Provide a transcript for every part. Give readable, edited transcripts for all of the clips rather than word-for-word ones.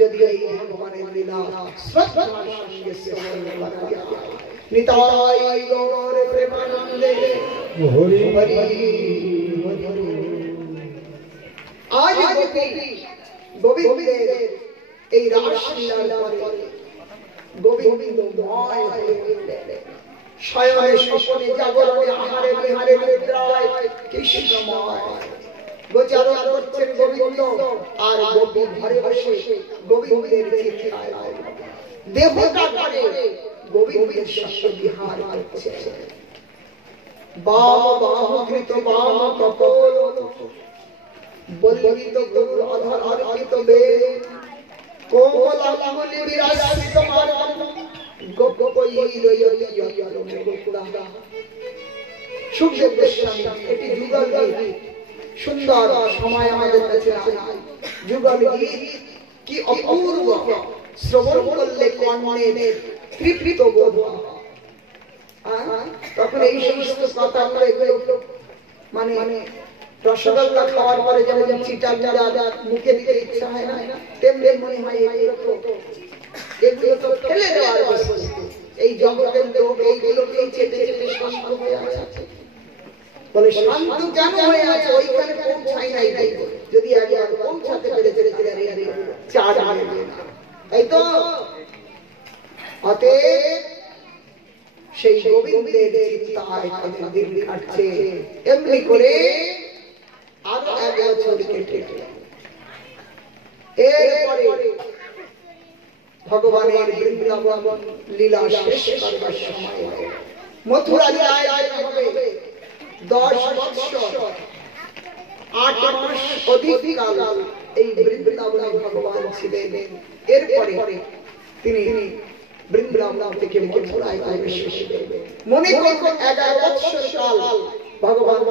যদি এই ভগবানের লীলা শ্রদ্ধার সঙ্গে শ্রবণ করা যায়। নিতাই গৌর প্রেমানন্দে হরি হরি হরি। আজ গোবিন্দের এই রাসলীলার পরে গোবিন্দময় হয়ে শয়নে স্বপনে জাগরণে আহারে বিহারে নিদ্রায় কৃষ্ণময় গোচারণ করছেন গোবিন্দ। আর গোপী ঘরে বসে গোবিন্দের চিন্তায় দেবতা করে গোবিন্দের সঙ্গে বিহার করছে। বাম বাহকৃত বাম কপল বল্লিত গরুর অধর অর্পিত বেদ কোমল আঙ্গুলি বিরাজিত মানব গোপকই রয়তি যতন গোকুড়া। সুখদেব গোস্বামী এটি যুগল গীত, সুন্দর সময় আমাদের কাছে নাই। যুগল গীত কি অপূর্ব, শ্রবণ করলে কর্ণের তৃপ্ত বোধ। তখন এই সমস্ত কথা আমরা এগুলো মানে রসগোল্লা খাওয়ার পরে যেমন চিটা মুখে দিতে ইচ্ছা হয় না, তেমনি মনে হয় এগুলো তো ফেলে দেওয়ার বস্তু। এই জগতের লোক এইগুলোকেই চেটে চেটে শান্ত হয়ে আছে। বলে শান্ত কেন হয়ে আছে? ওইখানে পৌঁছাই নাই। যদি একবার পৌঁছাতে পেরে চার এই তো অতএব সেই গোবিন্দের চিন্তায় তাদের দিন কাটছে। এমনি করে আরো 1 বছর কেটে গেল। এরপরে ভগবানের বৃন্দাবন লীলা শেষ করবার সময় মথুরা লীলায় হবে 10 বছর 8 মাস অধিক কাল এই বৃন্দাবনে ভগবান ছিলেন। এরপরে তিনি বৃন্দাবন থেকে মথুরায় প্রবেশ করলেন। মনে করুন 11 বছর কাল ভগবান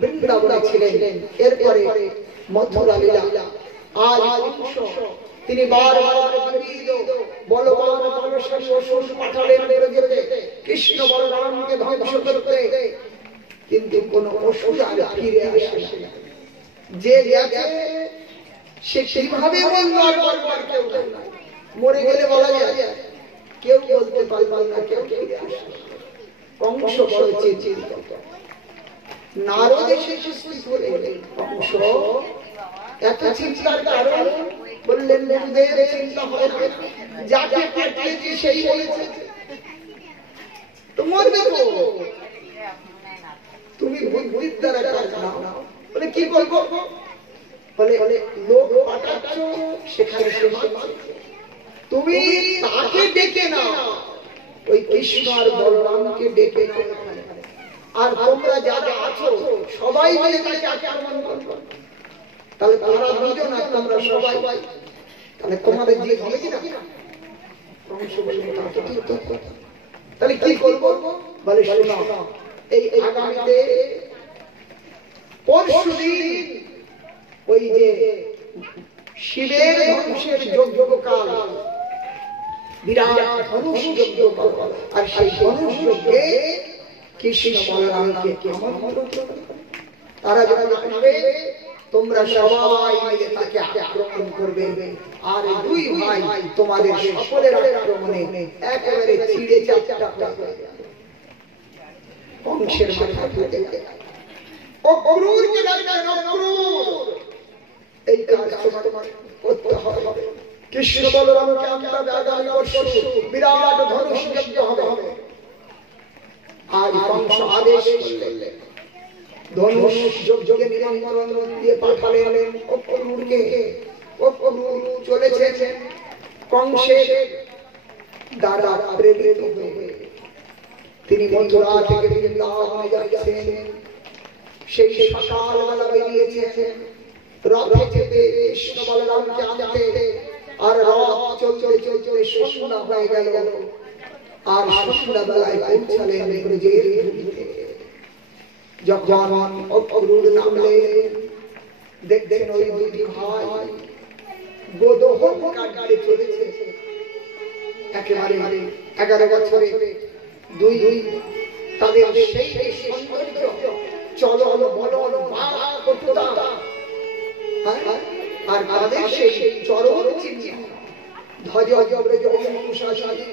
বৃন্দাবনে ছিলেন। এরপরে মথুরা লীলা আজ তিনি বারবার বিবিধ বলবান বলশালী অসুর পাঠালেন যেতে কৃষ্ণ বলরামকে ধ্বংস করতে, কিন্তু কোন অসুর আর ফিরে আসে না। যে গেছে সে কিভাবে মন্দার বলবার কেউ নাই। মরে গেলে বলা যায়, কেউ বলতে পারবে না কেউ ফিরে আসে। কংস বড় চিন্তিত। নারদ এসে সৃষ্টি করে কংস এত চিন্তার কারণ বললেন দেবদের চিন্তা হয় না, যাকে পাঠিয়েছি সেই বলেছে তো মরবে তো, তুমি বুদ্ধির দ্বারা কাজ নাও। বলে কি করবো? বলে লোক পাঠাচ্ছ সেখানে তুমি তাকে ডেকে নাও, ওই কৃষ্ণ আর বলরামকে ডেকে নাও এখানে। আর তোমরা যারা আছো সবাই মিলে তাকে আক্রমণ করবে। তাহলে তারা দুজন আর তোমরা সবাই, তাহলে তোমাদের দিয়ে হবে কিনা? তাহলে কি করবো? বলে শোনো, এই আগামীতে পরশুদিন ওই যে শিবের ধনুষের যজ্ঞকাল, বিরাট ধনুষ যজ্ঞ, আর সেই ধনুষ যজ্ঞে কৃষ্ণ বলরামকে আমন্ত্রণ করবে। তারা যখন আসবে তোমরা সবাই মিলে তাকে আক্রমণ করবে। আর দুই ভাই তোমাদের সকলের আক্রমণে একেবারে ছিঁড়ে চাপটা হয়ে যাবে। কংসের মাথা ফেটে যাবে। অক্রূরকে ডাকবেন, অক্রূর এই কাজ তোমার করতে হবে। কৃষ্ণ বলরামকে আনতে আগামী পরশু বিরাট ধনুষ যজ্ঞ হবে। আর কংস আদেশ করলেন, ধনুষ যজ্ঞে নিমন্ত্রণ দিয়ে পাঠালেন অক্রূরকে। অক্রূর চলেছেন কংসের দ্বারা প্রেরিত হয়ে। তিনি মথুরা থেকে বৃন্দাবনে যাচ্ছেন। সেই সকালবেলা বেরিয়েছেন রথে চেপে কৃষ্ণ বলরামকে আনতে। আর রথ চলতে চলতে সন্ধ্যা হয়ে গেল। আর সন্ধ্যাবেলায় পৌঁছালেন ব্রজের ভূমিতে। যখন অক্রূর নামলেন, দেখলেন ওই দুটি ভাই গোদোহন কাটতে চলেছে। একেবারে 11 বছরে দুই তাদের সেই সৌন্দর্য, চলন বলন বাকটুতা, আর তাদের সেই চরম চিন্তা ভজ ব্রজ অঙ্কুশাসী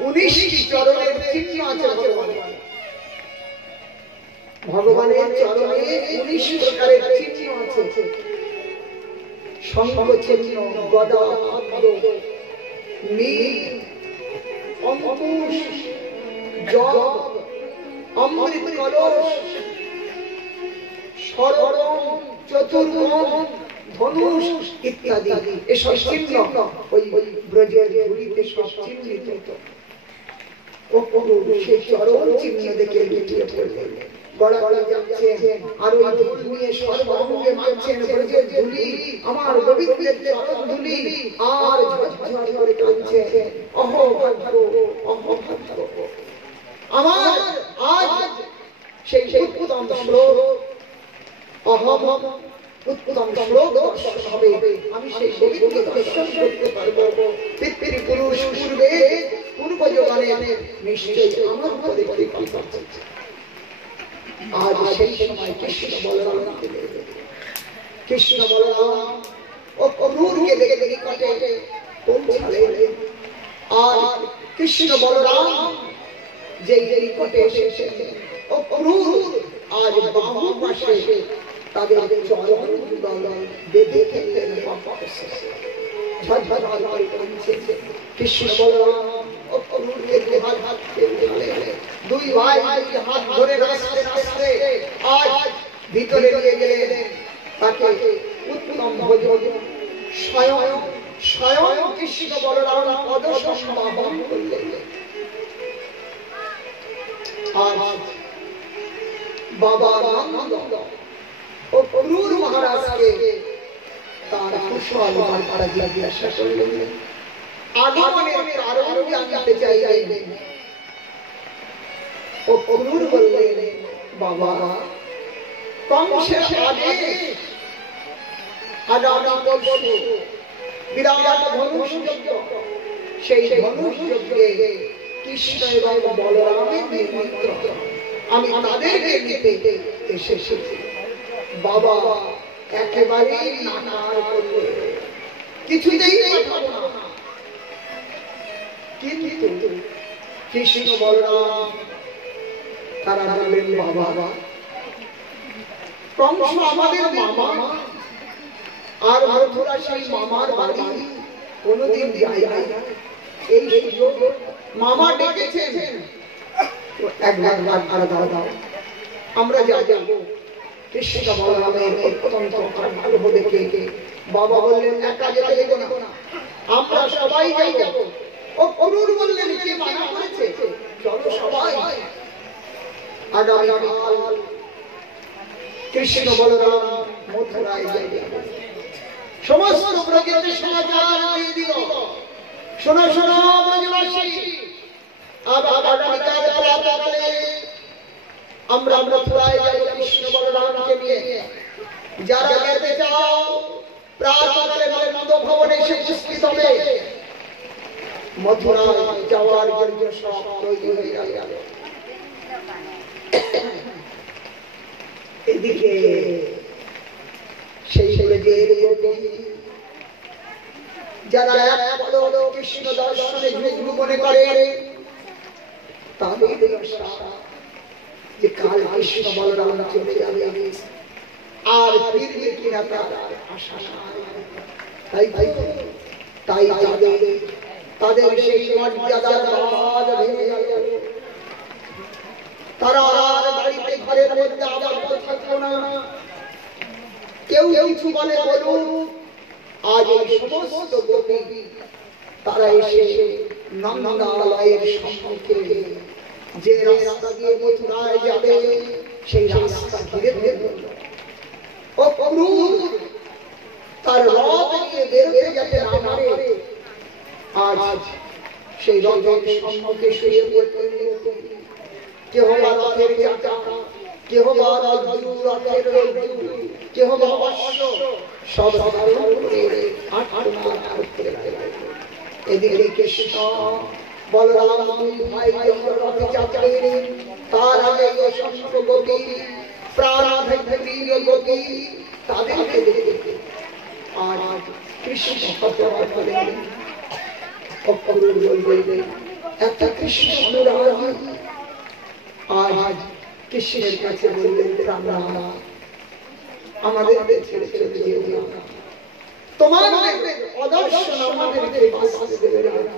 19টি চরণের চিহ্ন আছে ভগবানের চরণে 19 প্রকারের চিহ্ন আছে শঙ্খ চিহ্ন গদা পদ্ম নীল অঙ্কুশ জব অমৃত কলস সরবরম চতুর্গম ধনুষ ইত্যাদি এসব চিহ্ন ওই ব্রজের ধুলিতে সব চিহ্নিত সেই চরণ চিহ্ন দেখে লুটিয়ে পড়লেন গড়া গড়া যাচ্ছেন আর ওই ধুল নিয়ে সর্বাঙ্গে মারছেন ব্রজের ধুলি আমার গোবিন্দের চরণ ধুলি আর ঝরঝর করে কাঁদছে অহভাগ্য অহভাগ্য আমার আজ সেই উত্তম শ্লোক অহম উত্তম শ্লোক দর্শন হবে আমি সেই গোবিন্দকে দর্শন করতে পারবো পিতৃপুরুষ পূর্বে পূর্বজগণে নিশ্চয়ই আমার পরে কৃপা করছে আজ সেই সময় কৃষ্ণ বলরাম ও ক্রূরকে দেখে নিকটে পৌঁছালেন আর কৃষ্ণ বলরাম যে নিকটে এসেছেন ও ক্রূর আজ বাহু পাশে তাদের চরণ যুগল বেঁধে ফেললেন কৃষ্ণ বলরাম ও ক্রূরকে হাত দুই ভাই হাত ধরে রাস্তে রাস্তে আজ ভিতরে নিয়ে গেলেন তাকে উত্তম ভোজন স্বয়ং স্বয়ং কৃষ্ণ বলরাম পদ সম্ভাবন করলেন আজ বাবা নন্দ ও ক্রূর মহারাজকে তার কুশল বার্তা জিজ্ঞাসা করলেন আগমনের কারণ জানতে চাইলেন ও ক্রূর বললেন বাবা কংসের আদেশ আগামী পরশু বিরাট ধনুষ যজ্ঞ সেই ধনুষ যজ্ঞে কৃষ্ণ এবং বলরামের নিমন্ত্রণ আমি তাদেরকে নিতে এসেছি বাবা একেবারেই নাকার করবে কিছুতেই পাঠাবো না কিন্তু কৃষ্ণ বলরাম তারা বললেন বাবা কংস আমাদের মামা আর মথুরা সেই মামার বাড়ি কোনদিন যাই না এই সুযোগ মামা ডেকেছেন একবার দাও আমরা যাব কৃষ্ণ বলরামের অত্যন্ত ভালো দেখে বাবা বললেন একা যেতে দেব না আমরা সবাই যাব ও ক্রূর বললেন কে মানা করেছে চলো সবাই আগামীকাল কৃষ্ণ বলরাম মথুরায় যাবে সমস্ত ব্রজের সমাচার দিয়ে দিল শোনো শোনো ব্রজবাসী আগামীকাল প্রাতঃকালে আমরা মথুরায় যাব কৃষ্ণ বলরামকে নিয়ে যারা যেতে চাও প্রাতঃকালে নন্দ ভবনে এসে উপস্থিত হবে মথুরায় যাওয়ার জন্য সব তৈরি হয়ে গেল এদিকে সেই ব্রজের গোপী যারা কৃষ্ণ দর্শনে ঝুঁকু মনে করে তাদের যে কাল কৃষ্ণ বলরাম চলে যাবে আর ফিরবে কিনা তার আশা নাই তাই তাদের সেই মর্যাদার বাঁধ ভেঙে গেল তারা আর বাড়িতে ঘরের মধ্যে আবদ্ধ থাকলো না কেউ কিছু বলে বলুক আজ এই সমস্ত গোপী তারা এসে নন্দালয়ের সম্মুখে যে রাস্তা দিয়ে মথুরায় যাবে সেই রাস্তা ঘিরে ঘিরে বলল ও ক্রূর তার রথ নিয়ে বেরোতে যাতে না পারে আজ সেই রথের সম্মুখে শুয়ে পড়তেন কেহ বা রথের চাকা কেহ বা রথের রজ্জু কেহ বা অশ্ব সব ধারণ করে আটনাদ করতে লাগলেন এদিকে কৃষ্ণ বলরাম দুই ভাই যখন রথে চাপলেন তার আগে অসংখ্য গোপী প্রাণাধিক গোপী তাদেরকে দেখে আজ কৃষ্ণ হত্যা করলেন অক্রুর বলবে একটা কৃষ্ণ অনুরাগ আজ কৃষ্ণের কাছে বললেন রামা আমাদের ছেড়ে চলে যেও না, তোমার অদর্শন আমাদেরকে বাঁচতে দেবে না।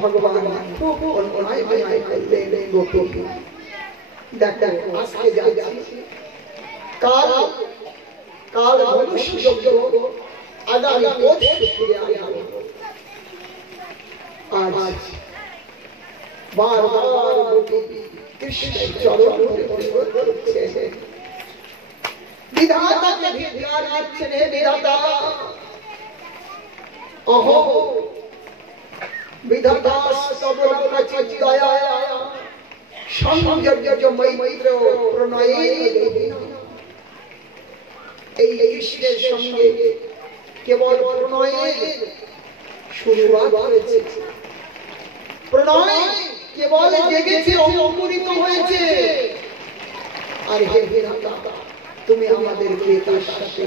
ভগবান খুব অন্যায় করলেন গোপী, দেখো আজকে যাচ্ছি, কাল মনুষ্য আগামী পরশু ফিরে আসবো। আজ বারবার গোপী কৃষ্ণের চরণ ধরে অনুরোধ করছে, বিধাতাকে ধিক্কার দিচ্ছেন, হে বিধাতা, অহো বিধাতা সবল প্রচিত দয়া সংযজ্ঞ মৈত্র প্রণয়ে দেবিনা। এই কৃষ্ণের সঙ্গে কেবল প্রণয়ের শুরুয়াত হয়েছে, প্রণয় কেবল জেগেছে, অঙ্কুরিত হয়েছে। আর হে বিধাতা, তুমি আমাদেরকে তার সাথে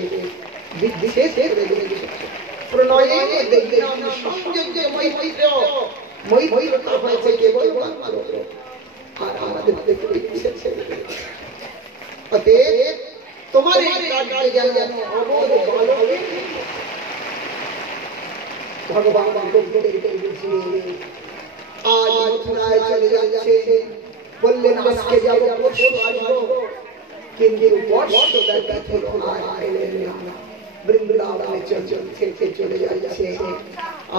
বিচ্ছেদ করে দিয়েছো। প্রণয়ে দেবিনা সংযজ্ঞ মৈত্রতা হয়েছে কেবল মাত্র, আর আমাদের থেকে বিচ্ছেদ ছেড়ে দিয়েছো। অতএব তোমার এই কাজে যেন অবোধ বালকে ভগবান গোপীদেরকে বুঝিয়ে আজ মথুরায় চলে যাচ্ছে। বললেন আজকে যাবো, পরশু আসবো, কিন্তু বর্ষ ব্যতীত হলো আর এলেন না। বৃন্দাবনে চলে যাচ্ছে।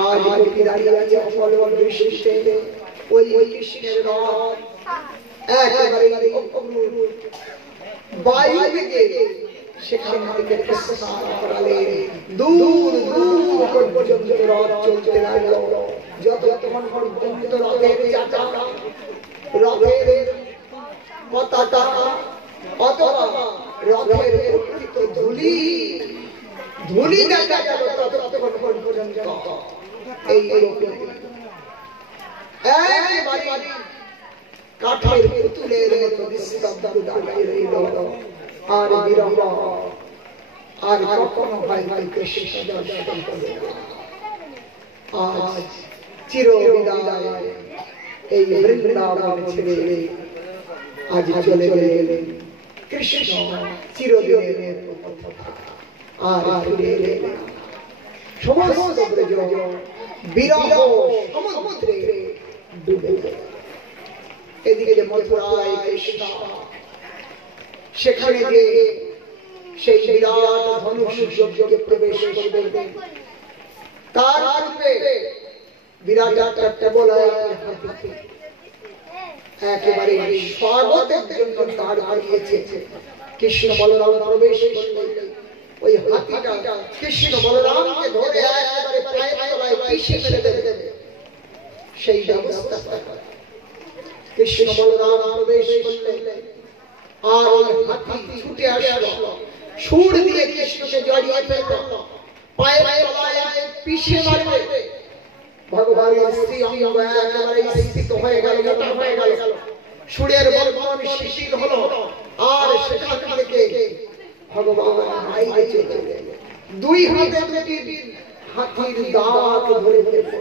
আজ গোপী দাঁড়িয়ে আছে অফল বৃষ্টিতে, ওই কৃষ্ণের রথ একেবারে বায়ু থেকে সেখান থেকে প্রস্থান করালেন। দূর দূর পর্যন্ত রথ চলতে লাগলো। যতক্ষণ পর্যন্ত রথের চাকা, রথের পতাকা অথবা রথের প্রকৃত ধুলি দেখা গেল, ততক্ষণ পর্যন্ত এই একেবারে কাঠের পুতুলের মতো নিস্তব্ধ দাঁড়িয়ে রইল। আর বিরহ, আর কখনো ভাই কৃষ্ণ দর্শন করবে না। আজ চির বিদায় এই বৃন্দাবন ছেড়ে আজ চলে গেলেন কৃষ্ণ চিরদিনের আর ফিরে এলেন না। সমস্ত ব্রজ বিরহ সমুদ্রে ডুবে গেল। এদিকে যে মথুরায় কৃষ্ণ, সেখানে যে সেই বিরাট ধনুষ যজ্ঞে প্রবেশ করবেন, তার পূর্বে বিরাট একটা বলয় একেবারে স্বাগতের জন্য দাঁড় করিয়েছে। কৃষ্ণ বলরাম প্রবেশ করলেন, ওই হাতিটা কৃষ্ণ বলরামকে ধরে একেবারে পায়ের তলায় পিষে ফেলে দেবে, সেই ব্যবস্থা কৃষ্ণ বলরাম প্রবেশ করলেন। আর ওই হাতি ছুটে আসলো, সুর দিয়ে কৃষ্ণকে জড়িয়ে ফেলল, পায়ের তলায় পিষে মারবে। ভগবানের স্ত্রী অঙ্গ একেবারে স্থিত হয়ে গেল, মোটা হয়ে গেল, সুরের বলবন শিশির হলো। আর সেখান থেকে ভগবান বাইরে চলে গেলেন। দুই হাতে দুটি হাতির দাঁত ধরে ফেলল,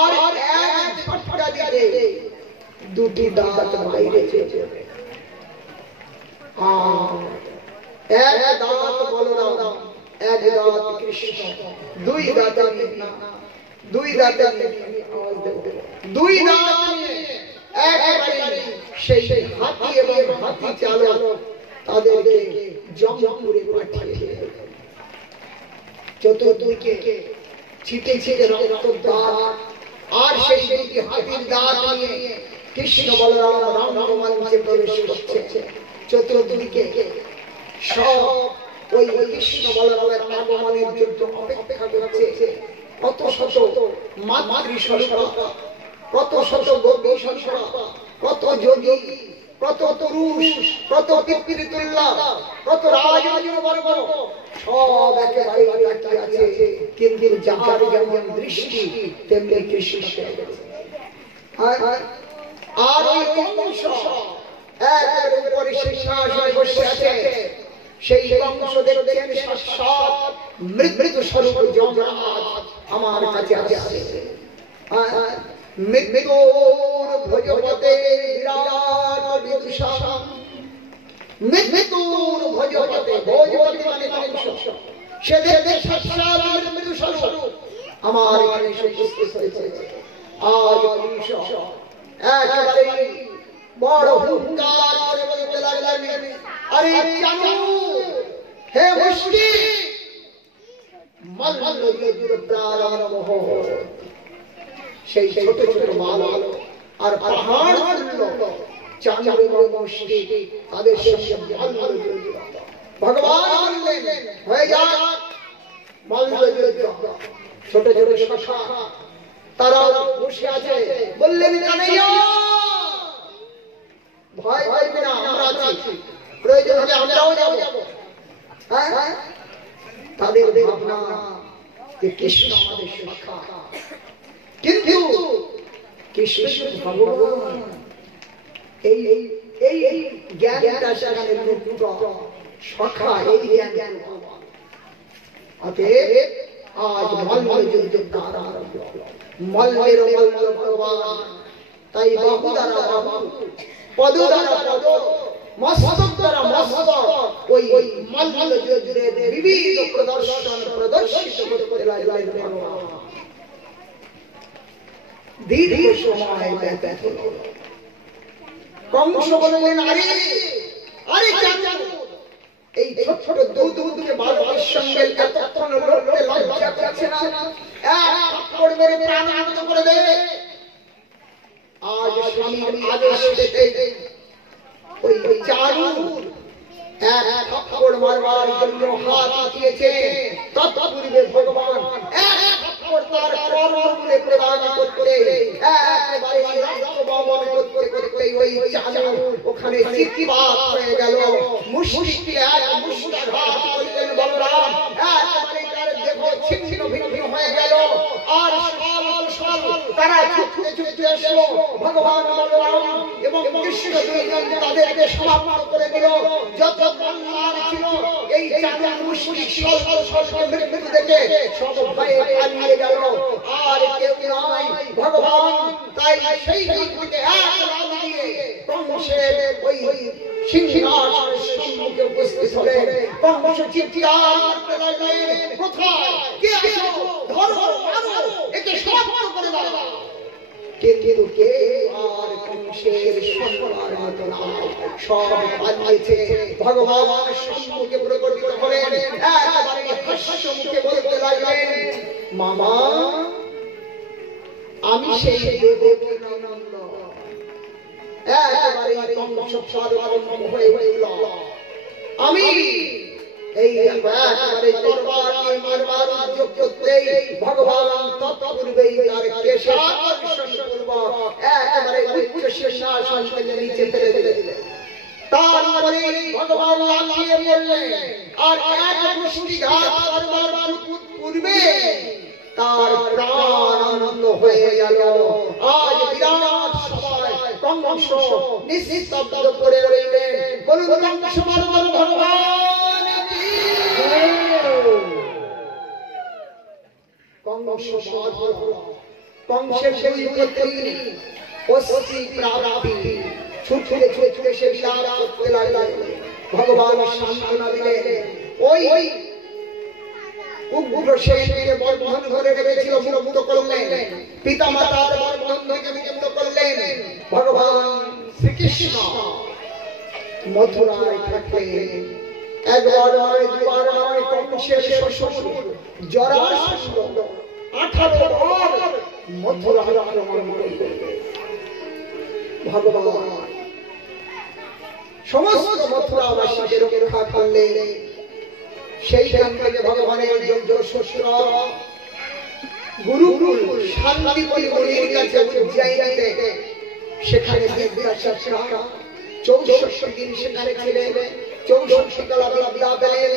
আর এক ঝটকা দিতে দুটি দাঁত বাইরে চলে গেল। এক দাঁত বলরাম, এক দাঁত কৃষ্ণ, দুই দাঁত দুই দাঁত একেবারে সেই হাতি এবং হাতি চালক তাদেরকে জমপুরে পাঠিয়ে দিলেন। চতুর্দিকে ছিটে ছিটে রক্তের দাগ, আর সেই দুটি হাতির দাঁত নিয়ে কৃষ্ণ বলরাম রামমঞ্চে প্রবেশ করছে। চতুর্দিকে সব ওই কৃষ্ণ বলরামের আগমনের জন্য অপেক্ষা করছে। কত শত মাতৃ সরসা, কত শত গোপী সরসা, কত যোগী, কত তরুষ, কত পিতৃতুল্য, কত রাজবর্গ, সব একেবারে তাকিয়ে আছে। কিন্তু যার যেমন দৃষ্টি তেমনি কৃষ্ণ। আর ওই কংস একের উপরে সিংহাসনে বসে আছে। সেই কংস দেখছেন সাক্ষাৎ মৃত্যু স্বরূপ যমরাজ। আমার কাছে আসছে। মৃত্যুর ভোজপতে বিরাট বিদুষা, মৃত্যুর ভোজপতে, ভোজপতি মানে কংস, সে দেবে সাক্ষাৎ মৃত্যু স্বরূপ আমার এখানে সে উপস্থিত হয়েছে। আজ কংস একেবারে বড় হুঙ্কার করে বলতে লাগলেন, আরে জানো হে মুষ্টি, মল্লযুদ্ধ প্রারম্ভ। সেই ছোট ছোট বাল আর পাহাড় চাঁদের মুষ্টি তাদের সঙ্গে মল্লযুদ্ধ। ভগবান বললেন হয়ে যাক মল্লযুদ্ধ। ছোট ছোট শাখা তারা বসে আছে, বললেন কানাইয়া ভয় করবে না, আমরা আছি, প্রয়োজন হলে আমরাও যাব। হ্যাঁ, তাদের ভাবনা যে কৃষ্ণ আমাদের শাখা, কিন্তু কৃষ্ণ ভগবান এই এই এই জ্ঞানটা সেখানে শাখা, এই জ্ঞান ভগবান। অতএব আজ মল্লযুদ্ধ আরম্ভ, মল্লের মল্ল ভগবান। তাই বাহু দ্বারা বাহু, পদ দ্বারা পদ, মস্তক দ্বারা মস্তক, ওই মল্লযুদ্ধের বিবিধ প্রদর্শন প্রদর্শিত করতে লাগলেন ভগবান। দীর্ঘ সময় ব্যতীত হল। কংস বললেন, আরে আরে এই ছোট ছোট দুধকে বালকের সঙ্গে এতক্ষণ লড়তে লজ্জা করছে না? এক থাপ্পড় মেরে প্রাণ আনন্দ করে দে। আজ স্বামীর আদেশ পেতে ওই চারু এক থাপ্পড় মারবার জন্য হাত উঠিয়েছে। তৎপূর্বে ভগবান এক থাপ্পড় তার কর্ণমূলে প্রদান করতে একেবারে রক্তবমন করতে করতে ওই চারু ওখানে চিৎপাত হয়ে গেল। মুষ্টিতে এক মুষ্টাঘাত করলেন বলরাম, একেবারে তার দেহ ছিন্ন ভিন্ন হয়ে গেল। আর সব তারা ছুটতে ছুটতে আসলো। ভগবান বলরাম এবং কৃষ্ণ দুইজন তাদেরকে সমাপ্ত করে দিল। যত কল্যাণ ছিল এই চারুর মুষ্টি স্বল্প স্বল্প মৃত্যু দেখে সব ভয়ে পালিয়ে গেল। আর কেউ নাই ভগবান। তাই সেই থেকে এক লাফ দিয়ে কংসের ওই সিংহাসনের সম্মুখে উপস্থিত হলেন। কংস চিৎকার করতে লাগলেন, কোথায় কে আছো? ধরো, মারো, একে সমাপ্ত করে দাও। কিন্তু কে আর কংসের সম্মার মতো না, সব পালিয়েছে। ভগবান সম্মুখে প্রকটিত হলেন, একেবারে হাস্য মুখে বলতে লাগলেন, মামা আমি সেই দেবকীনন্দ। একেবারে কংস সারকম হয়ে উঠল। আমি এই একেবারে তরবার নিয়ে মারবার উদ্যোগ করতেই ভগবান তৎপূর্বেই তার কেশাকর্ষণ পূর্বক একেবারে উচ্চ সিংহাসন থেকে নিচে ফেলে দিলেন। তারপরে ভগবান লাফিয়ে পড়লেন আর এক মুষ্টিঘাত করবার পূর্বে তার প্রাণ আনন্দ হয়ে গেল। আজ বিরাট সভায় কংস নিস্তব্ধ করে রইলেন। বলুন কংস মর্দন ভগবান কি? কংস বাধল। কংসের সেই পুত্রী অস্থি প্রাপ্তি ছুটে ছুটে সে বিলাপ করতে লাগলেন। ভগবান সান্ত্বনা দিলেন। ওই উগ্র সেনকে বন্ধন ধরে রেখেছিল, মুক্ত করলেন। পিতা মাতার বন্ধন থেকে মুক্ত করলেন। ভগবান শ্রীকৃষ্ণ মথুরায় থাকলেন। একবার নয়, দুবার নয়, কংসের শ্বশুর জরাসন্ধ 18 বার মথুরায় আক্রমণ করলেন। ভগবান সমস্ত মথুরাবাসীদের রক্ষা করলেন। সেইখান থেকে ভগবানের যোগ্য শ্বশুর গুরুকুল শান্তিপুরী মুনির কাছে উজ্জয়িনীতে, সেখানে বিদ্যাসাগর 64 দিন সেখানে ছিলেন। 64 কলা বিদ্যা পেলেন।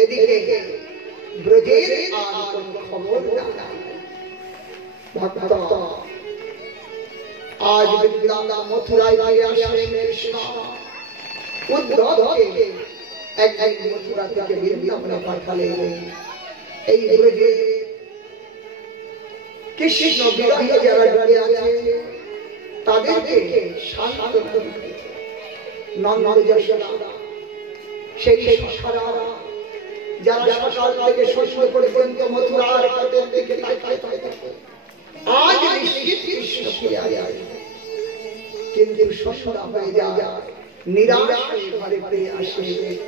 এদিকে ব্রজের আর কোন খবর না। ভক্ত আজ বিদ্যা মথুরায় ফিরে আসলেন। কৃষ্ণ উদ্ধবকে এক মথুরা থেকে বৃন্দাবনে পাঠালেন। এই ব্রজে কৃষ্ণ বিরহী যারা ডুবে আছে তাদেরকে সান্ত্বনা দিতে নন্দ যশোদা সেই সারা যারা সকাল থেকে সন্ধ্যা পর্যন্ত মথুরার পথের দিকে তাকিয়ে থাকে আজ নিশ্চিত কৃষ্ণ ফিরে আসবে, কিন্তু সন্ধ্যা হয়ে যায় নিরাশ হয়ে ঘরে ফিরে আসে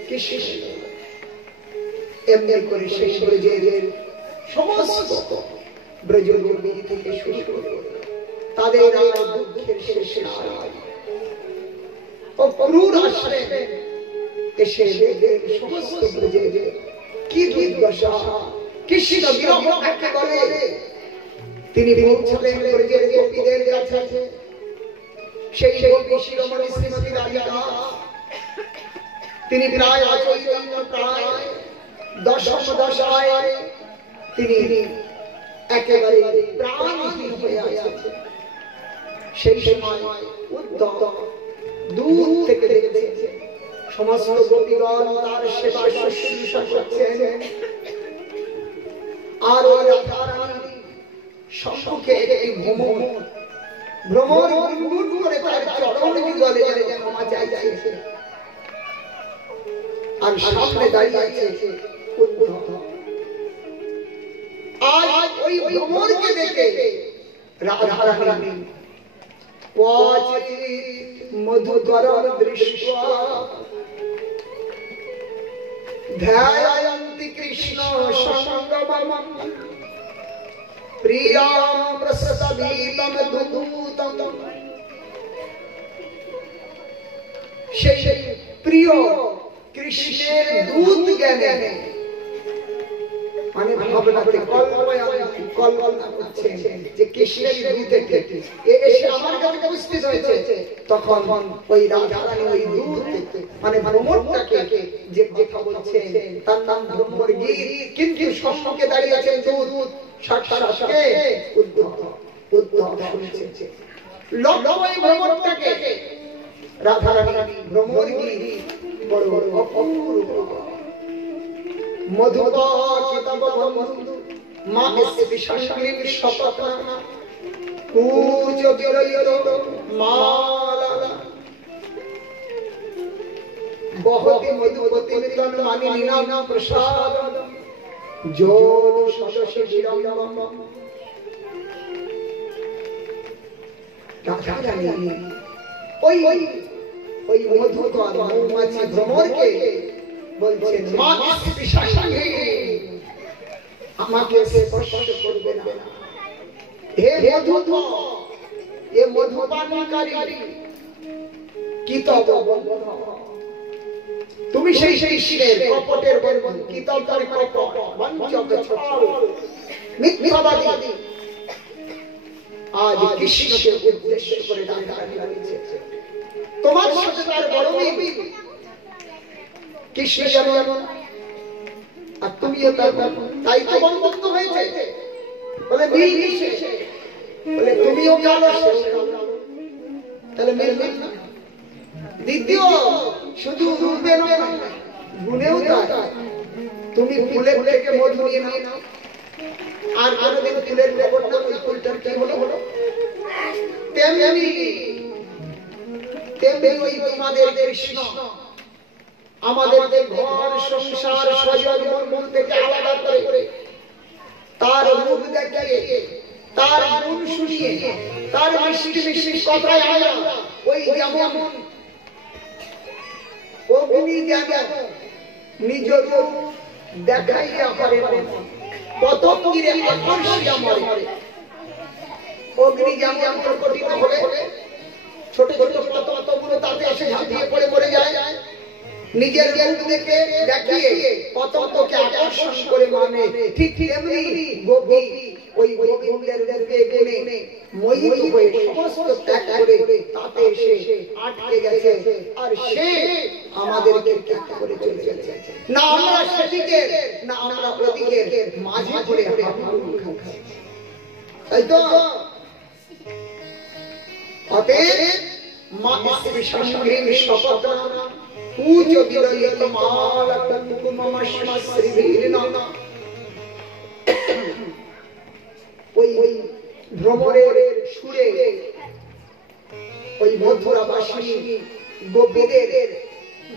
কৃষ্ণ। এমনি করে সেই ব্রজের সমস্ত ব্রজগোপী থেকে শুরু করে তাদের আর দুঃখের শেষ নাই। ও ক্রূর আসলেন এসে দেখলেন সমস্ত ব্রজের কি দুর্দশা, কৃষ্ণ বিরহ কাকে বলে। তিনি পৌঁছলেন ব্রজের গোপীদের কাছে। সেই গোপী শিরোমণি শ্রীমতী রাধিকা, তিনি প্রায় অচৈতন্য প্রায় দশম দশায় তিনি একেবারে প্রাণহীন হয়ে আছে। সেই সময় উদ্ধব দূর থেকে দেখছে সমস্ত গোপীগণ তার সেবা শুশ্রূষা করছেন, আর ওই রাধারানী সম্মুখে একটি ভ্রমর গুনগুন করে তার চরণ যুগলে যেন ক্ষমা চাইছে, আর সামনে দাঁড়িয়ে আছে উদ্ধব। আজ ওই ভ্রমরকে দেখে রাধারানী মধুকরম দৃষ্টা ধ্যায়ন্তি কৃষ্ণ সঙ্গমম প্রিয়াম প্রসতবীতম দুদূতম। সেই প্রিয় কৃষ্ণের দূত জ্ঞানে মানে ভাবনাতে কল্পনা করছেন যে কৃষ্ণের দূত এসে আমার কাছে উপস্থিত হয়েছে। তখন ওই রাধারানী ওই দূত মানে ভ্রমরটাকে যে কথা বলছেন তার নাম ভ্রমরগীর, কিন্তু সম্মুখে দাঁড়িয়ে আছেন দূত সাক্ষাৎ উদ্ধব। উদ্ধব শুনছেন লক্ষ্য ওই ভ্রমরটাকে রাধারানী ভ্রমরগীর বড় অপূর্ব মধুপাকিতম বন্ধু মা বিশাশালীন শপথনা পূজ বিরয়িত মালা বহতি মধুপতি মিলন মানিনী নাম প্রসাদ জোর সদস্য শিরম। রাধারানী ওই মধুকর মৌমাছি ভ্রমরকে বলছেন মা বিশাশালী আমাকে স্পর্শ করবে না, হে মধুপ এ মধুপানকারী কিতব তুমি সেই কৃষ্ণের কপটের বন্ধু, কিতবের কপট বঞ্চক মিথ্যাবাদী। আজ কৃষ্ণকে উদ্দেশ্য করে ডাকছে তোমার সাথে তার বড় মিল, কৃষ্ণ যেমন আর তুমিও তাই তো বন্ধুত্ব হয়েছে। বলে মিল কিসে? বলে তুমিও কালো তাহলে মিল না। দ্বিতীয় শুধু রূপে নয় গুণেও তাই। তুমি ফুলের থেকে মধু নিয়ে নাও, আর কোনদিন ফুলের খবর না ওই ফুলটার কি হলো তেমনি ওই তোমাদের কৃষ্ণ আমাদেরকে ঘর সংসার স্বজন মন থেকে আলাদা করে তার রূপ দেখিয়ে তার গুণ শুনিয়ে তার মিষ্টি মিষ্টি কথায় আমরা ওই যেমন অগ্নি যেমন নিজ রূপ দেখাইয়া করে পতঙ্গিরে আকর্ষিয়া মরে। অগ্নি যেমন প্রকটিত হলে ছোট ছোট পতঙ্গগুলো তাতে এসে ঝাঁপিয়ে পড়ে মরে যায়, নিজের রূপ দেখে দেখিয়ে পতঙ্গকে আকর্ষণ করে মানে ঠিক তেমনি গোপী ওই গোবিন্দের রূপে গুণে মোহিত হয়ে সমস্ত ত্যাগ করে তাতে এসে আটকে গেছে, আর সে আমাদেরকে ত্যাগ করে চলে গেছে। না আমরা সেদিকে না আমরা ওদিকে মাঝে করে তাই তো অতএব মা বিশাশালীন শপথনা পূজ বিরয়িত মালা কুঙ্কুমম শ্রীবীরনা। ওই ভ্রমরের সুরে ওই মথুরাবাসী গোপীদের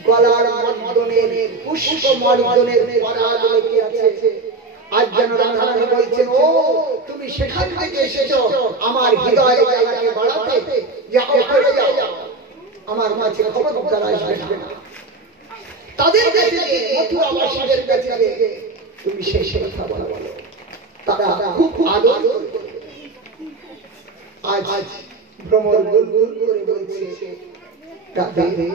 গলার মর্দনের পুষ্প মর্দনের পরাগ লেগে আছে। আজ যেন রাধারানী বলছেন, ও তুমি সেখান থেকে এসেছো আমার হৃদয়ে জ্বালাকে বাড়াতে, যাও ফিরে যাও, আমার কাছে খবরদার আসবে না। তাদের কাছে মথুরাবাসীদের কাছে তুমি সেই কথা বলো, তারা খুব আদর করবে। আজ ভ্রমর গুনগুন করে বলছে, রাধে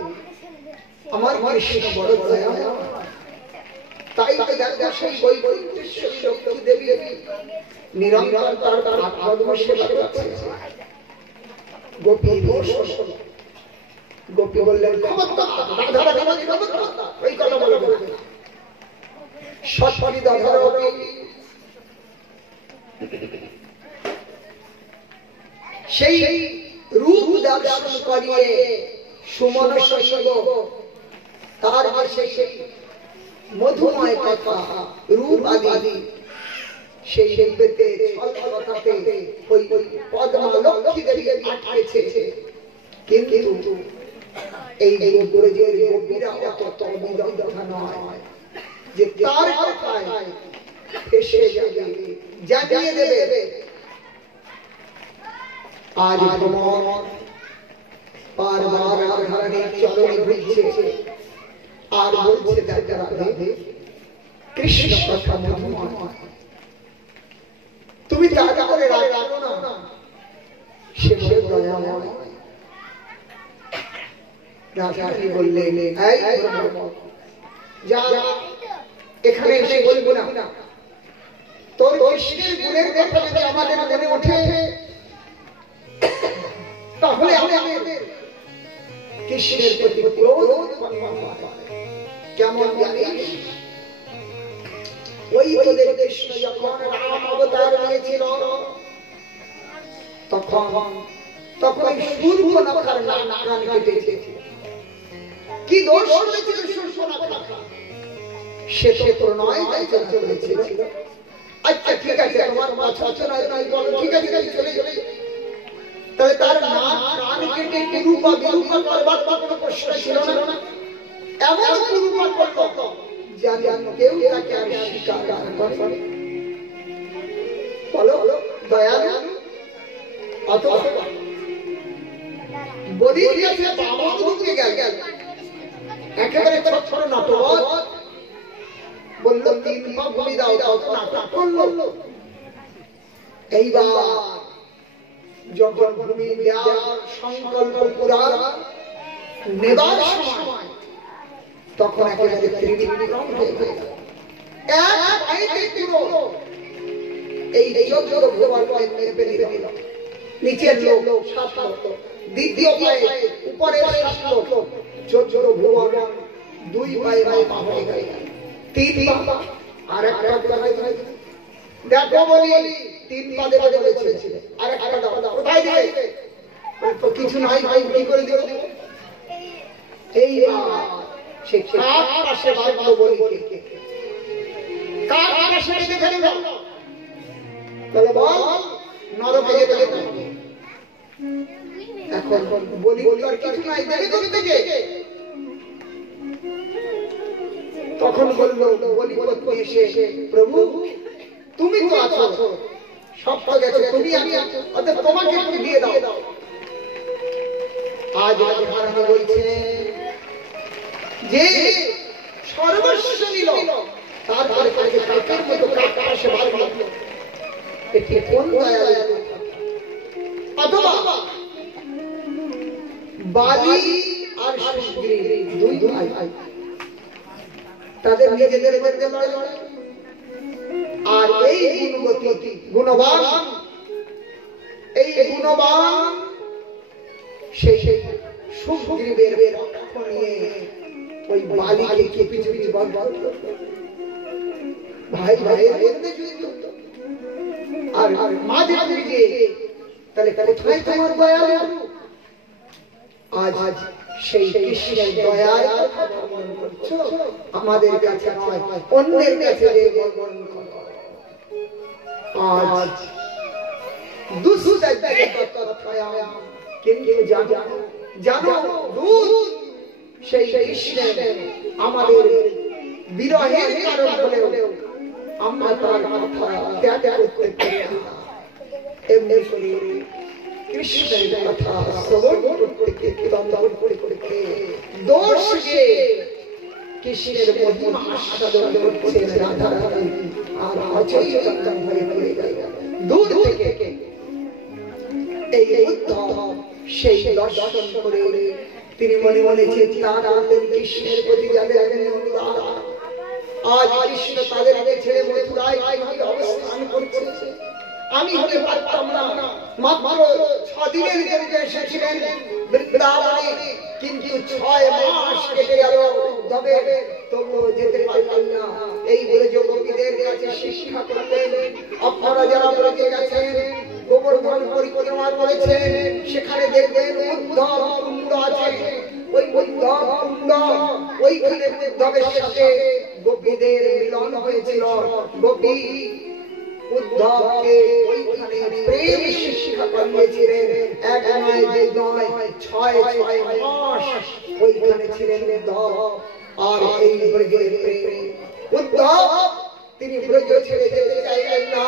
আমার কৃষ্ণ বড় দয়াময়, তাই তো দেখো সেই বৈকুণ্ঠেশ্বরী লক্ষ্মী দেবী নিরন্তর তার পদ্ম সেবা করছে। গোপী গোপী বললেন, ওই কথা বলবো না। সৎপরি দাধার সেই রূপ দর্শন করিয়ে সুমন শৈব তার সেই মধুময় কথা রূপ আদি সেই পেতে কথাতে ওই পদ্মা লক্ষ্মী দেবী আটকেছে। কিন্তু এই গোপীদের গোপীরা অত তবিদগ্ধ নয় যে তার কথায় ফেসে যাবে, জানিয়ে দেবে। আজ ভ্রমর বারবার রাধারানীর চরণে ঘুরছে আর বলছে, রাধে কৃষ্ণ কথা মধুময়, তুমি তার করে রাখো না, সে বড় দয়াময়। রাধারানী বললেন, এই ভ্রমর যা, এখানে এসে বলবো না, তোর কৃষ্ণের গুণের কথা যদি আমাদের মনে ওঠে তাহলে আমাদের কৃষ্ণের প্রতি ক্রোধ কেমন জানিস? ওই তোদের কৃষ্ণ যখন রাম অবতার নিয়েছিল তখন শূর্পণখার নাক কেটেছে। কি দোষ করেছিল শূর্পণখা? সে তো প্রণয় যাচনা করেছিল। আচ্ছা ঠিক আছে, তোমার পছন্দ নয় বলো, ঠিক আছে চলে চলে, তাহলে তার নাক কান কেটে বিরূপা করবার কোনো প্রশ্ন ছিল না। এমন বিরূপা করতো যেন কেউ তাকে আর স্বীকার করে। বলো দয়ালু অথবা বলির কাছে বামন ঢুকে গেল, একেবারে ছোট ছোট নাটক বললো, 3 পা ভূমি দাও, কত নাটক করলো। এইবার যখন ভূমি দেওয়ার সংকল্প পুরা নেবার সময় তখন একেবারে ত্রিবিক্রম হয়ে গেল। এক পাইতে পুরো এই যজ্ঞ ভগবান মেরে দিল। নিচের লোক 7 লোক, দ্বিতীয় পায়ে উপরের 7 লোক, যজ্ঞ ভগবান 2 পায়ে পা হয়ে গেল, 3 পা আর একটা পায়ে। দেখো বলি 3 পাদে বলেছে, আর একটা দাও, কোথায় দিবে? তো কিছু নাই ভাই, কি করে দেব? এই সে কার পাশে বাঁধলো বলি, কার পাশে রেখে ফেললো? বলে বল নরকে যেতে হবে। এখন বলি আর কিছু নাই, দেবে কোথা থেকে? তখন বললো বলি এসে, প্রভু তুমি তো আছো, সব তো গেছে, তুমি আছো, অর্থাৎ তোমাকে দিয়ে দাও। আজ রাধারানী বলছে যে সর্বস্ব নিল, তারপরে তাকে কাকের মতো কাছে বাঁধলো। এটি কোন দয়ালু? অথবা বালি আর সুগ্রীব 2 ভাই, তাদের নিজেদের মধ্যে লড়াই। আর এই গুণবান সেই সুগ্রীবের নিয়ে ওই বালিকে কে পিছু পিছু ভাই আর মাঝে তাহলে কোথায় তোমার দয়ালু? আজ সেই কৃষ্ণের দয়ায় আমাদের কাছে নয়, অন্যের কাছে আজ কিন্তু জানো দুধ সেই কৃষ্ণের আমাদের বিরহের কারণ হলেও আমরা তার কথা ত্যাগ করতে পারি না। এমনি করে কৃষ্ণের কথা শ্রবণ করতে কীর্তন করতে দোষ গিয়ে কৃষ্ণের মহিমা আস্বাদন করছেন রাধা রানী আর অচেতন হয়ে যায়। দূর থেকে এই উদ্ধব সেই দর্শন করে তিনি মনে মনে চিন্তা করলেন কৃষ্ণের প্রতি যাদের অনুরাগ, আজ কৃষ্ণ তাদেরকে ছেড়ে মথুরায় কিভাবে অবস্থান করছে। আমি হতে পারতাম না, মাত্র 6 দিনের জন্য এসেছিলেন বৃন্দাবনে, কিন্তু 6 মাস কেটে গেল উদ্ধবের, তবুও যেতে পারলেন না। এই ব্রজ গোপীদের কাছে শিক্ষা করলেন, আপনারা যারা ব্রজে গেছেন গোবর্ধন পরিক্রমা করেছেন, সেখানে দেখবেন উদ্ধব কুণ্ড আছে। ওই উদ্ধব কুণ্ড, ওইখানে উদ্ধবের সাথে গোপীদের মিলন হয়েছিল। গোপী উদ্ধবকে ওইখানে প্রেম শিক্ষা করিয়েছিলেন। এক নয়, দুই নয়, 6 মাস ওইখানে ছিলেন উদ্ধব। আর এই ব্রজের প্রেম উদ্ধব তিনি ব্রজ ছেড়ে যেতে চাইলেন না,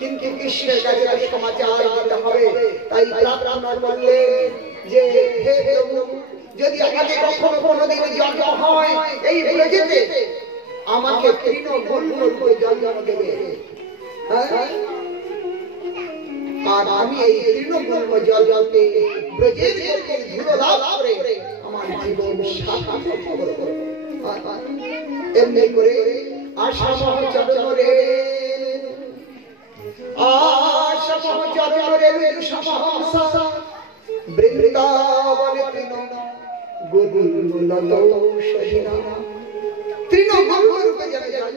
কিন্তু কৃষ্ণের কাছে সমাচার দিতে হবে। তাই প্রার্থনা করলেন যে হে প্রভু, যদি আমাকে কখনো কোনোদিন জন্ম হয় এই ব্রজেতে, আমাকে তৃণমূল রূপে জন্ম দেবে। আর আমি এই তৃণমূল জলকে ব্রজের ধুলো লাভ করে আমার জীবন সার্থক করব। এমনি করে আশা সহচরণ রে, আশা সহচরণ রে সহসা বৃন্দাবনে তৃণ গোকুল তৃণমূল রূপে